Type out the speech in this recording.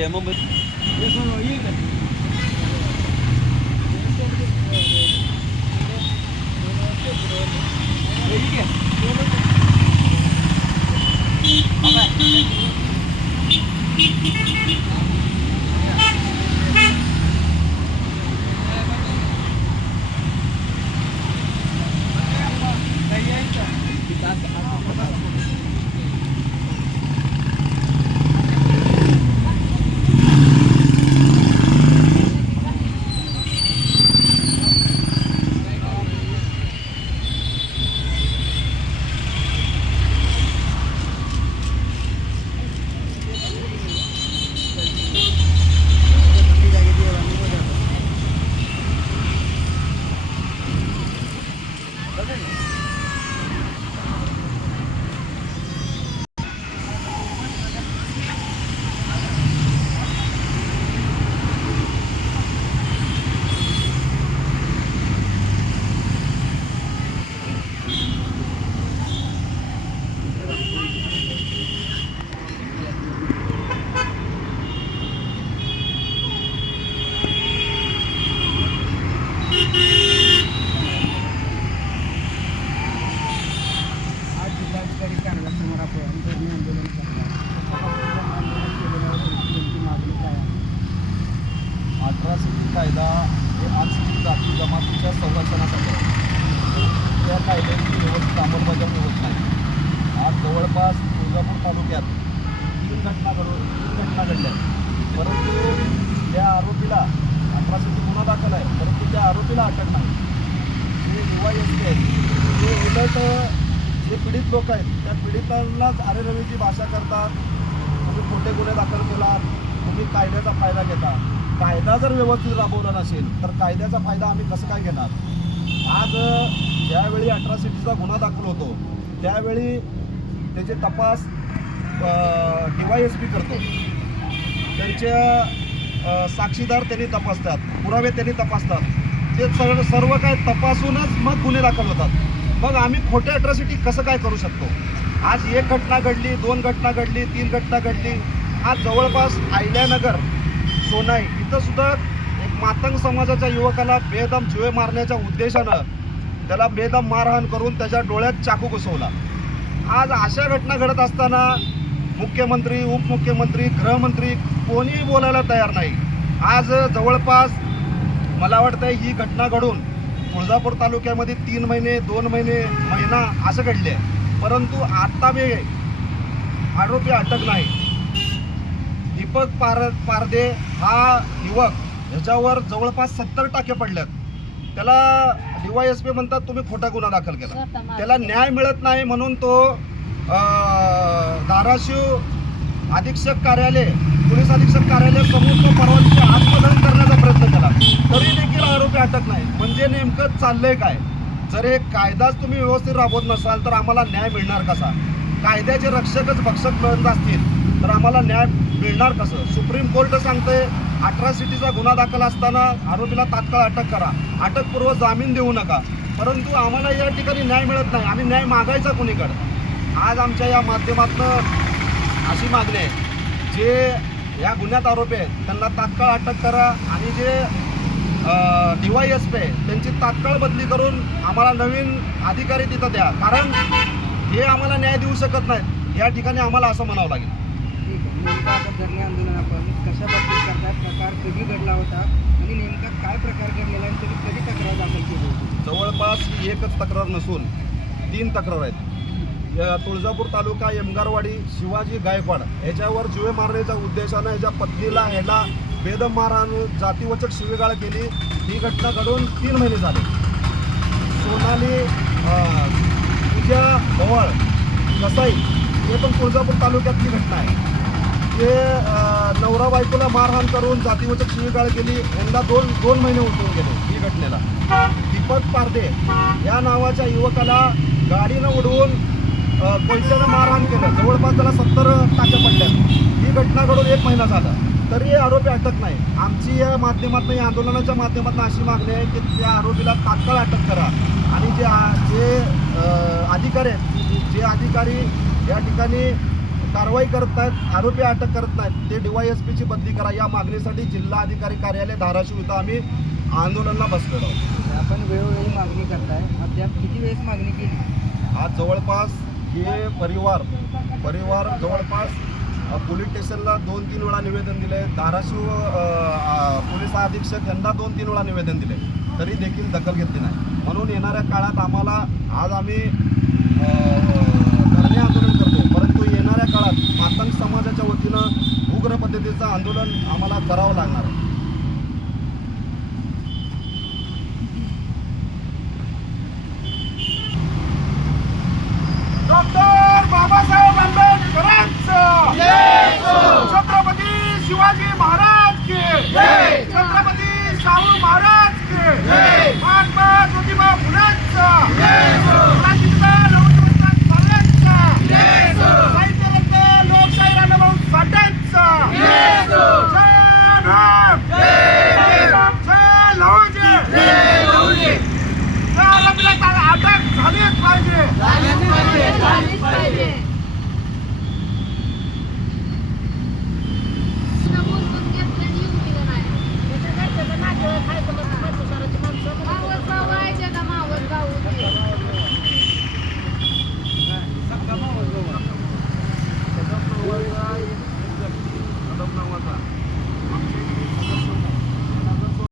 ते मुंबई आज जिल्हाधिकारी कार्यालयासमोर आपण धरणे आंदोलन करणार मागणी काय आहे अठराशे कायदा हे अनुसूचित जाती जमातीच्या संरक्षणासाठी आहे. त्या कायद्याची व्यवस्थित अंमलबजावणी होत नाही. आज जवळपास तुळजापूर तालुक्यात तीन घटना घडून तीन घटना घडल्या. परंतु त्या आरोपीला अठराशेची गुन्हा दाखल आहे. परंतु त्या आरोपीला अटक नाही. जे युवा एस आहेत ते उलट जे पीडित लोक आहेत त्या पीडितांनाच अरेरवीची भाषा करतात. तुम्ही खोटे गुन्हे दाखल केलात तुम्ही कायद्याचा फायदा घेता. कायदा जर व्यवस्थित राबवला नसेल तर कायद्याचा फायदा आम्ही कसं काय घेणार? आज ज्यावेळी अट्रॉसिटीचा गुन्हा दाखल होतो त्यावेळी त्याचे तपास डी वाय एस पी करतो. त्यांच्या साक्षीदार त्यांनी तपासतात पुरावे त्यांनी तपासतात. ते सर्व सर्व काय तपासूनच मग गुन्हे दाखल होतात. मग आम्ही खोटे अट्रॉसिटी कसं काय करू शकतो? आज एक घटना घडली दोन घटना घडली तीन घटना घडली. आज जवळपास आयल्यानगर सोनाई इथंसुद्धा मातंग समाजाच्या युवकाला बेदम जुवे मारण्याच्या उद्देशानं त्याला बेदम मारहाण करून त्याच्या डोळ्यात चाकू घुसवला. आज अशा घटना घडत असताना मुख्यमंत्री उपमुख्यमंत्री गृहमंत्री कोणीही बोलायला तयार नाही. आज जवळपास मला वाटतं ही घटना घडून तुळजापूर तालुक्यामध्ये तीन महिने दोन महिने महिना असं घडले परंतु आत्ता मी आरोपी अटक नाही. दीपक पार पारदे हा युवक ह्याच्यावर जवळपास सत्तर टाके पडल्यात. त्याला डीवाय एस पी म्हणतात तुम्ही खोटा गुन्हा दाखल केला. त्याला न्याय मिळत नाही म्हणून तो धाराशिव अधीक्षक कार्यालय पोलीस अधीक्षक कार्यालय समोर तो परवानगी आत्मदहन करण्याचा प्रयत्न केला. तरी देखील आरोपी अटक नाही. म्हणजे नेमकं चाललंय काय? जर हे कायदाच तुम्ही व्यवस्थित राबवत नसाल तर आम्हाला न्याय मिळणार कसा? कायद्याचे रक्षकच भक्षक बनत असतील तर आम्हाला न्याय मिळणार कसं? सुप्रीम कोर्ट सांगतंय अठरा सिटीचा गुन्हा दाखल असताना आरोपीला तात्काळ अटक करा. अटकपूर्व जामीन देऊ नका. परंतु आम्हाला या ठिकाणी न्याय मिळत नाही. आम्ही न्याय मागायचा कोणीकडे? आज आमच्या या माध्यमातनं अशी मागणी आहे. जे या गुन्ह्यात आरोपी आहेत त्यांना तात्काळ अटक करा आणि जे डी वाय एस पी आहे त्यांची तात्काळ बदली करून आम्हाला नवीन अधिकारी तिथं द्या. कारण हे आम्हाला न्याय देऊ शकत नाहीत. या ठिकाणी आम्हाला असं म्हणावं लागेल. ठीक आहे. आता धरणे आंदोलन आपण कशा हा प्रकार कधी घडला होता आणि नेमका काय प्रकार घडलेला आहे आणि तुम्ही कधी तक्रार दाखल केली होती? जवळपास ही एकच तक्रार नसून तीन तक्रार आहेत. या तुळजापूर तालुका यमगारवाडी शिवाजी गायकवाड याच्यावर जुवे मारण्याच्या उद्देशानं ह्याच्या पत्नीला ह्याला बेदम मारहाण जातीवचक शिवेगाळ केली. ही घटना घडून तीन महिने झाले. सोनाली पूजा भवळ कसाई हे पण तुळजापूर तालुक्यातली घटना आहे. ते नवरा बायकोला मारहाण करून जातीवचक शिवीगाळ केली यंदा दोन दोन महिने उठून गेले. ही घटनेला. दीपक पारदे या नावाच्या युवकाला गाडीनं उडवून कोयत्यानं मारहाण केलं. जवळपास त्याला सत्तर टाक्या पडल्या ही घटना घडून एक महिना झाला. तरी आरोपी अटक नाही. आमची या माध्यमातून या आंदोलनाच्या माध्यमातून अशी मागणी आहे की त्या आरोपीला तात्काळ अटक करा. आणि जे जे अधिकारी आहेत जे अधिकारी या ठिकाणी कारवाई करत नाहीत आरोपी अटक करत नाहीत. ते डीवायएसपीची बदली करा. या मागणीसाठी जिल्हा अधिकारी कार्यालय धाराशिव इथं आम्ही आंदोलनाला बसलेलो आहोत. आपण वेळोवेळी मागणी करताय. अद्याप किती वेळेस मागणी केली? आज जवळपास हे परिवार परिवार जवळपास पोलीस स्टेशनला दोन तीन वेळा निवेदन दिले. धाराशिव पोलीस अधीक्षक यांना दोन तीन वेळा निवेदन दिले. तरी देखील दखल घेतली नाही. म्हणून येणाऱ्या काळात आम्हाला आज आम्ही धरणे आंदोलन करतो काळात मातंग समाजाच्या वतीनं उग्र पद्धतीचं आंदोलन आम्हाला करावं लागणार आहे.